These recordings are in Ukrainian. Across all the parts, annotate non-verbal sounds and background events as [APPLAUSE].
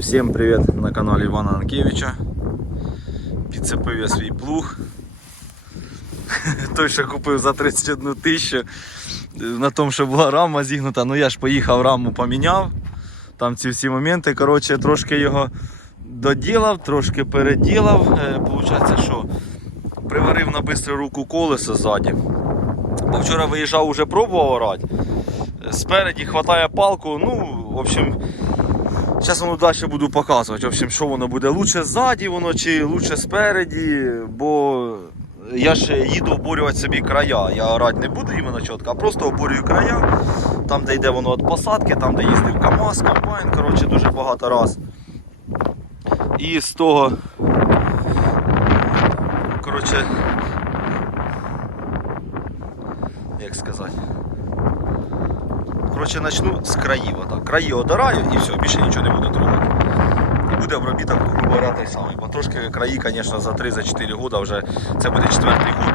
Всім привіт на каналі Івана Анкевича. Підцепив я свій плуг. [LAUGHS] Той, що купив за 31 тисячу. На тому, що була рама зігнута. Ну я ж поїхав раму поміняв. Там ці всі моменти. Коротше, трошки його доділав, трошки переділав. Е, Получається, що приварив на бистру руку колесо ззаді. Бо вчора виїжджав уже пробував орати. Спереді хватає палку, ну, в общем, Зараз воно далі буду показувати, в общем, що воно буде лучше ззаді воно чи лучше спереді, бо я ж їду оборювати собі края. Я орати не буду іменно чітко, а просто оборюю края, там, де йде воно від посадки, там, де їздив КАМАЗ, комбайн, коротше, дуже багато раз. І з того, коротше, як сказати. Коротше, начну з країв. Отак. Краї одираю і все, більше нічого не буду трогати. І буде обробіток, грубо говоря, той самий. Бо трошки краї, звісно, за 3-4 роки вже це буде четвертий год,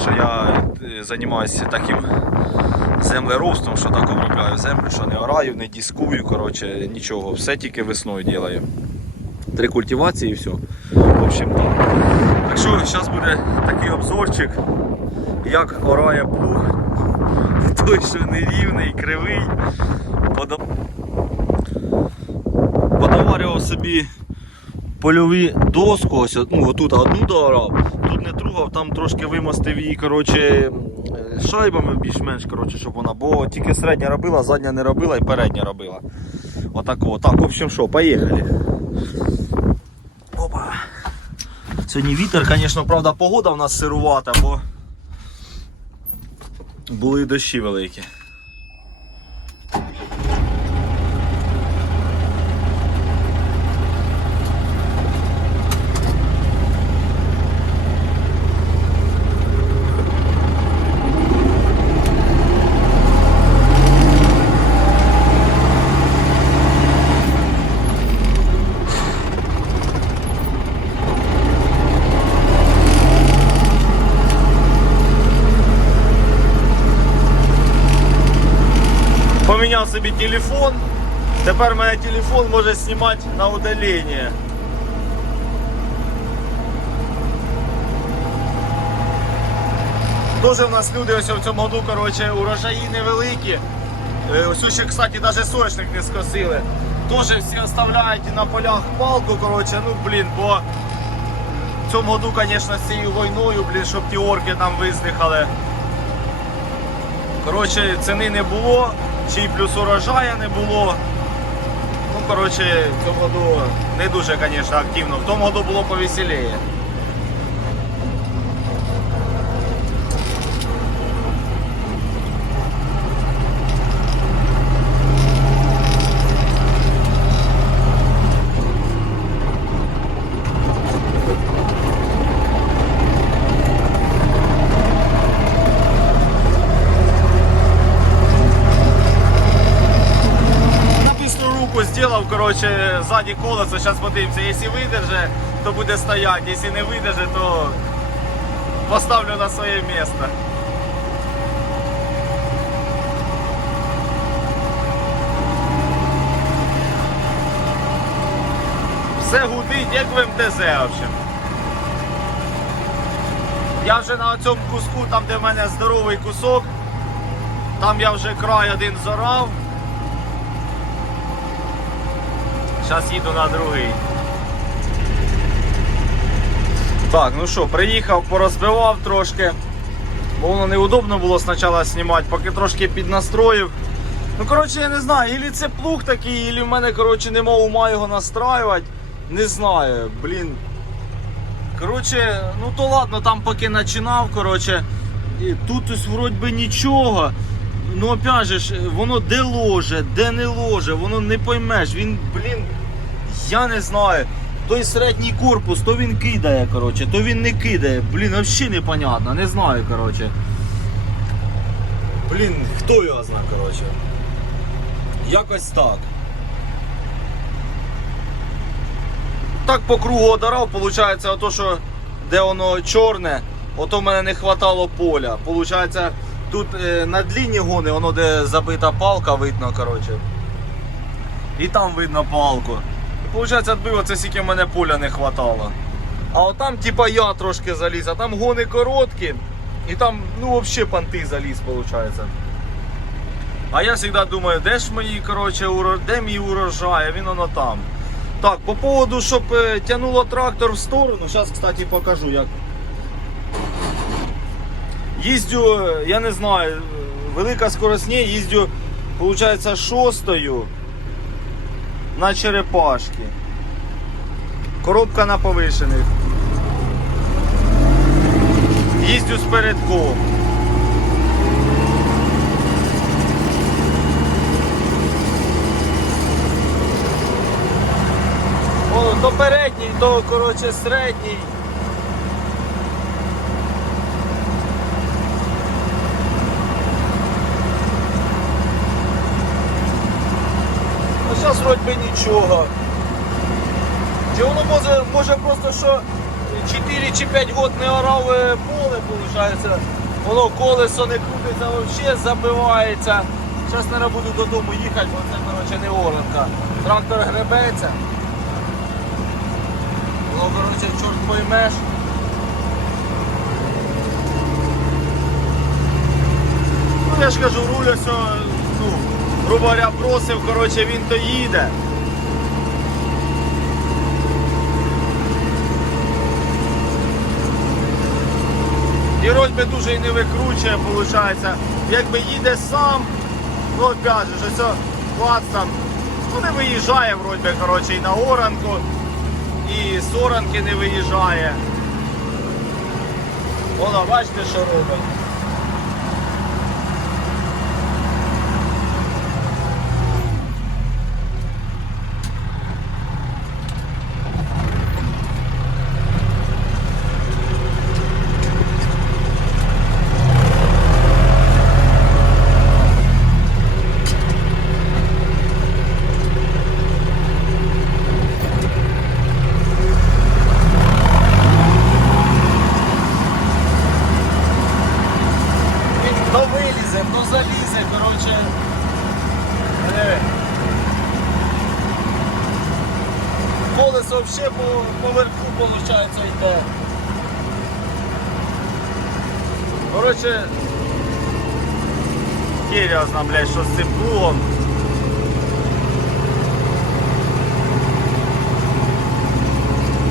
що я е, займаюся таким землеробством, що так обробляю землю, що не ораю, не дискую, коротше, нічого. Все тільки весною ділаю. Три культивації і все. В общем, так. Так що зараз буде такий обзорчик, як орає плуг той, що нерівний, кривий. Подоварював собі польові доску, ось, ну, отут одну доорав, тут не тругав, там трошки вимостив її коротше, е, шайбами більш-менш, коротше, щоб вона, бо тільки середня робила, задня не робила і передня робила. Отако. Так, в общем, що, поїхали. Опа. Сьогодні вітер, звісно, правда, погода в нас сирувата, бо були дощі великі. Поміняв собі телефон. Тепер мене телефон може знімати на удалення. Дуже в нас люди ось в цьому году коротше, урожаї невеликі. Е, Ось ще, кстати, навіть соняшник не скосили. Теж всі оставляють на полях палку, коротше, ну блін, бо в цьому году, звісно, з цією війною, блін, щоб ті орки там виздихали. Коротше, ціни не було, ще плюс урожая не було. Ну, коротше, в цьому году не дуже, звісно, активно. В тому году було повеселіє. На быструю руку сделал, сзади колесо, сейчас подивимося, если выдержит, то буде стоять, если не выдержит, то поставлю на своє место. Все гудить, як в МТЗ, в. Я вже на цьому куску, там де в мене здоровий кусок, там я вже край один зорав. Зараз їду на другий. Так, ну що, приїхав, порозбивав трошки. Бо воно неудобно було спочатку знімати, поки трошки піднастроїв. Ну, коротше, я не знаю, ілі це плуг такий, ілі в мене коротше, нема ума його настраювати. Не знаю, блін. Коротше, ну то ладно, там поки починав, коротше, тут ось вроді би нічого. Ну опять же воно де ложе, де не ложе, воно не поймеш. Він, блін, я не знаю. Той середній корпус, то він кидає, коротше, то він не кидає. Блін, взагалі непонятно, не знаю, коротше. Блін, хто його знає, коротше. Якось так. Так по кругу одарав, виходить, ото, що де воно чорне, ото в мене не хватало поля. Получається, тут е, на длінні гони, воно де забита палка видно, коротше. І там видно палку. Виходить, відбив, це скільки мене поля не хватало. А от там, типа, я трошки заліз, а там гони короткі, і там, ну, взагалі панти заліз, виходить. А я завжди думаю, де ж мої, коротше, уро... де мій урожай, а він воно там. Так, по поводу, щоб е, тянуло трактор в сторону, зараз, кстати, покажу, як. Їздю, е, я не знаю, е, велика скорость ні, їздю, виходить, шостою на черепашки. Коробка на повишених. Їздю з передком. О, то передній, то коротше середній. Зараз вроді би нічого. Чи воно може, може просто що 4 чи 5 років не орав е, поле, виходить, воно колесо не крутиться, взагалі забивається. Зараз, мабуть, буду додому їхати, бо це коротше, не оранка. Трактор гребеться. Воно, коротше, чорт поймеш. Ну, я ж кажу, руля все, грубо говоря, просив, коротше, він то їде. І роль би дуже і не викручує, виходить. Якби їде сам, ну опять же, все, клац там, ну не виїжджає вроді коротше, і на оранку, і з оранки не виїжджає. Воно, бачите, що робить. Він то вилізе, то залізе, коротше. Диви. Колесо взагалі по, по верху, виходить, йде. Коротше, хер я знаю, блядь, що з цим плугом.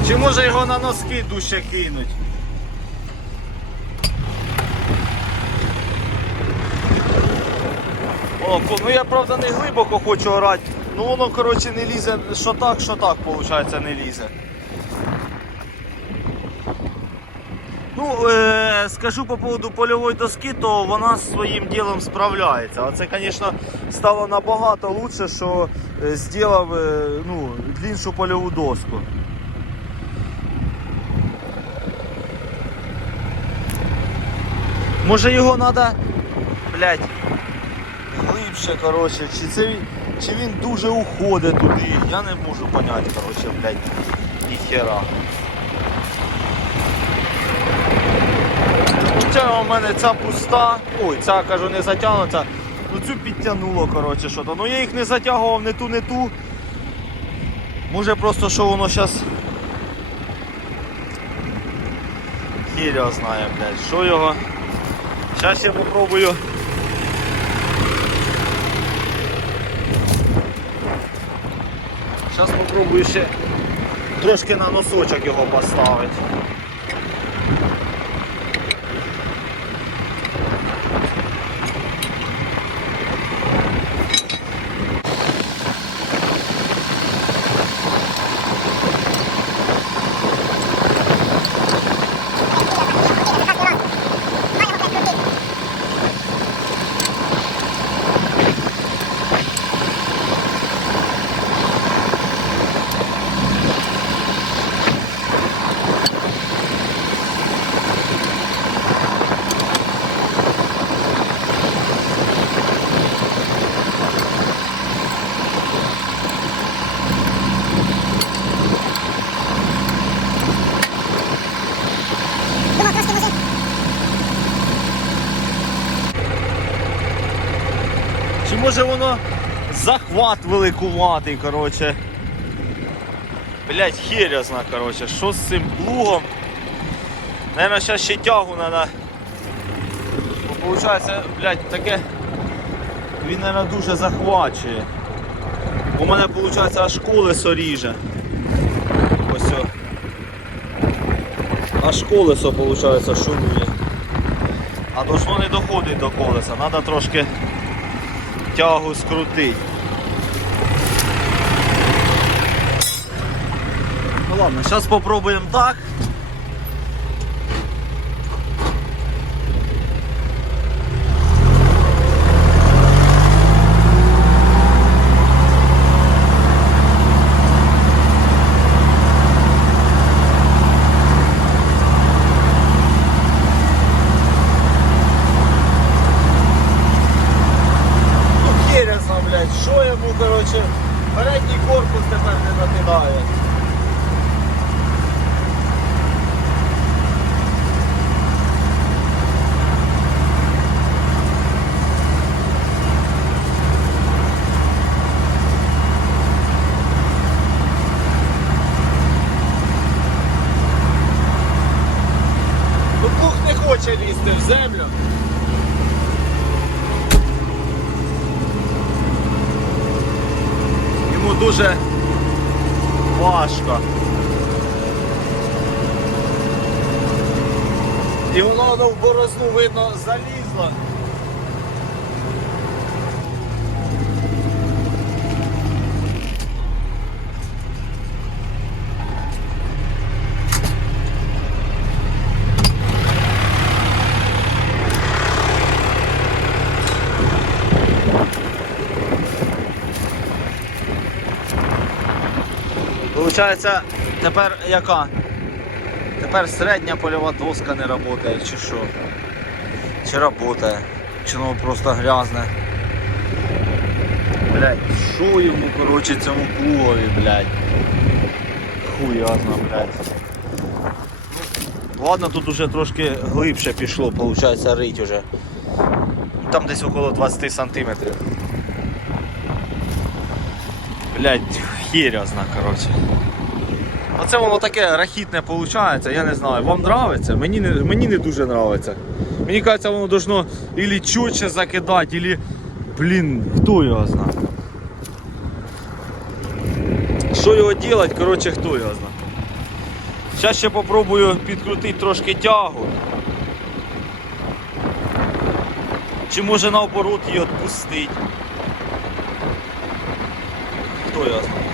Чи може його на носки дужче кинуть? О, ну я правда не глибоко хочу орати. Ну воно коротше не лізе, що так, що так, виходить, не лізе. Ну, е, скажу по поводу польової доски, то вона своїм ділом справляється. А це, звісно, стало набагато краще, що е, зробив е, ну, длиншу польову доску. Може його треба, блядь, глибше, коротше, чи це він, чи він дуже уходить туди, я не можу поняти, коротше, блядь, ніхера. Хоча у мене ця пуста, ой, ця кажу не затягнута, ну цю підтягнуло, коротше, що то. Ну я їх не затягував не ту, не ту. Може просто що воно зараз. Хір його знає, блядь, що його. Зараз я попробую. Зараз попробую ще трошки на носочок його поставити. Може воно захват великуватий, коротше. Блять, херязна, короче. Що з цим плугом? Наверное, зараз ще тягу треба. Бо получається, блядь, таке. Він, наверное, дуже захвачує. У мене виходить аж колесо ріже. Ось. о. Аж колесо, виходить, шумує. А должно не доходить до колеса, треба трошки тягу скрутить. Ну ладно, зараз спробуємо так. Ну, херясно, блядь, що йому, короче, передній корпус тепер не накидає. Ну, плуг не хоче лізти в землю. Йому дуже важко. І воно воно в борозну видно залізло. Получається, тепер яка? Тепер середня польова доска не працює, чи що? Чи працює? Чи воно просто грязне? Блять, що йому, коротше, цьому плугові, блять. Хуй ясно, блять. Ну, ладно, тут уже трошки глибше пішло, виходить, рить уже. Там десь около 20 сантиметрів. Блять, херязна, коротше. Оце воно таке рахітне виходить, я не знаю. Вам нравиться? Мені не, мені не дуже нравиться. Мені кажеться, воно должно ілі чутче закидати, ілі. Блін, хто його знає. Що його робити, коротше, хто його знає. Зараз ще попробую підкрутити трошки тягу. Чи може наоборот її відпустити. Хто його знає.